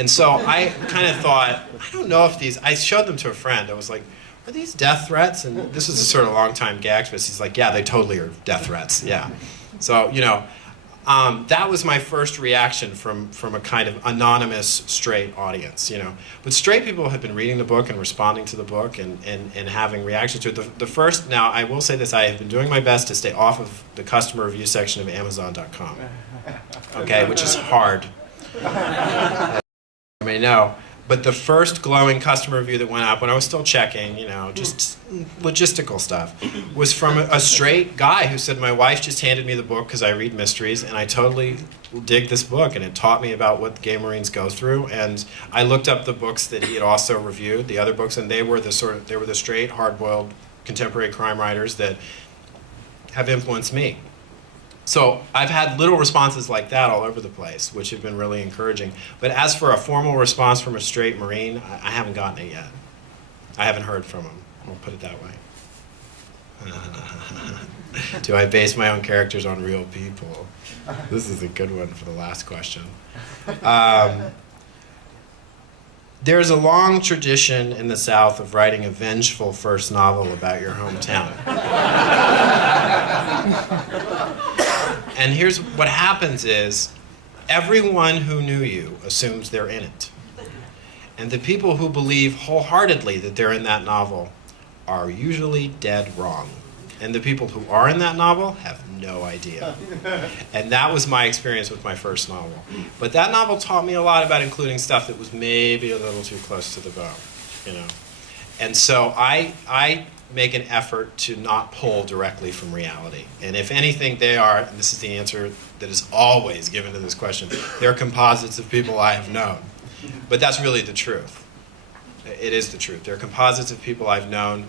And so I kind of thought, I don't know if these, I showed them to a friend. I was like, are these death threats? And this was a sort of long time gag, but he's like, yeah, they totally are death threats, yeah. So, you know, that was my first reaction from a kind of anonymous straight audience, you know. But straight people have been reading the book and responding to the book and having reactions to it. The first, now I will say this, I have been doing my best to stay off of the customer review section of Amazon.com, okay, which is hard. I mean, no. But the first glowing customer review that went up when I was still checking, you know, just logistical stuff, was from a straight guy who said, my wife just handed me the book because I read mysteries, and I totally dig this book, and it taught me about what gay Marines go through. And I looked up the books that he had also reviewed, the other books, and they were the straight, hard-boiled contemporary crime writers that have influenced me. So I've had little responses like that all over the place, which have been really encouraging. But as for a formal response from a straight Marine, I haven't gotten it yet. I haven't heard from him. I'll put it that way. Do I base my own characters on real people? This is a good one for the last question. There's a long tradition in the South of writing a vengeful first novel about your hometown. And here's what happens is, everyone who knew you assumes they're in it. And the people who believe wholeheartedly that they're in that novel are usually dead wrong. And the people who are in that novel have no idea. And that was my experience with my first novel. But that novel taught me a lot about including stuff that was maybe a little too close to the bone, you know. And so I make an effort to not pull directly from reality. And if anything, they are, and this is the answer that is always given to this question, they're composites of people I have known. But that's really the truth. It is the truth. They're composites of people I've known,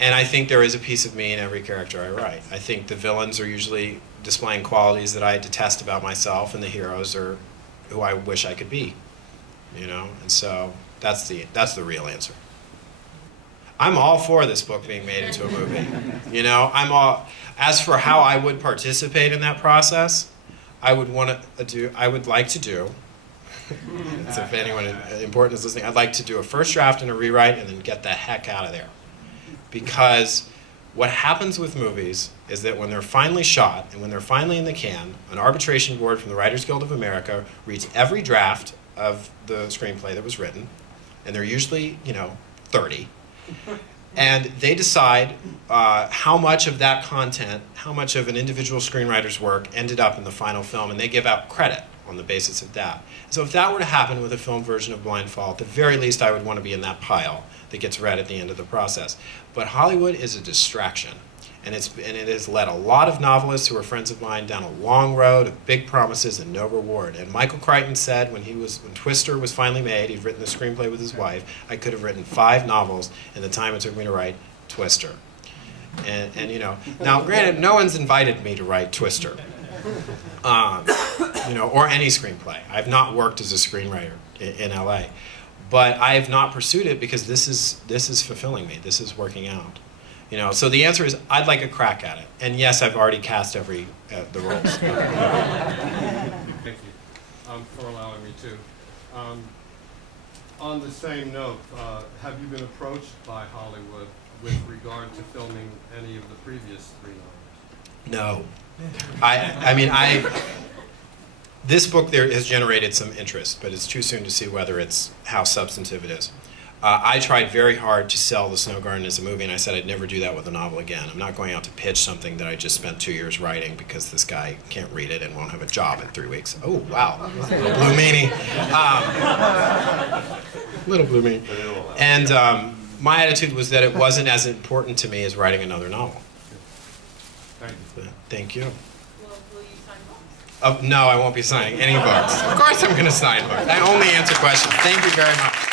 and I think there is a piece of me in every character I write. I think the villains are usually displaying qualities that I detest about myself, and the heroes are who I wish I could be, you know? And so that's the real answer. I'm all for this book being made into a movie. You know, as for how I would participate in that process, I would like to do, so if anyone important is listening, I'd like to do a first draft and a rewrite and then get the heck out of there. Because what happens with movies is that when they're finally shot and when they're finally in the can, an arbitration board from the Writers Guild of America reads every draft of the screenplay that was written, and they're usually, you know, 30. And they decide how much of that content, how much of an individual screenwriter's work ended up in the final film, and they give out credit on the basis of that. So if that were to happen with a film version of Blind Fall, at the very least I would want to be in that pile that gets read at the end of the process. But Hollywood is a distraction. And it has led a lot of novelists who are friends of mine down a long road of big promises and no reward. And Michael Crichton said when Twister was finally made, he'd written the screenplay with his wife, I could have written 5 novels in the time it took me to write Twister. And you know, now granted, no one's invited me to write Twister, you know, or any screenplay. I've not worked as a screenwriter in LA, but I have not pursued it because this is fulfilling me. This is working out. You know, so the answer is I'd like a crack at it. And yes, I've already cast the roles. Thank you for allowing me to. On the same note, have you been approached by Hollywood with regard to filming any of the previous 3 novels? No. This book there has generated some interest, but it's too soon to see whether how substantive it is. I tried very hard to sell The Snow Garden as a movie, and I said I'd never do that with a novel again. I'm not going out to pitch something that I just spent 2 years writing because this guy can't read it and won't have a job in 3 weeks. Oh, wow. Little blue meanie. Little blue meanie. And my attitude was that it wasn't as important to me as writing another novel. Thank you. Thank you. Well, will you sign books? No, I won't be signing any books. Of course I'm going to sign books. I only answer questions. Thank you very much.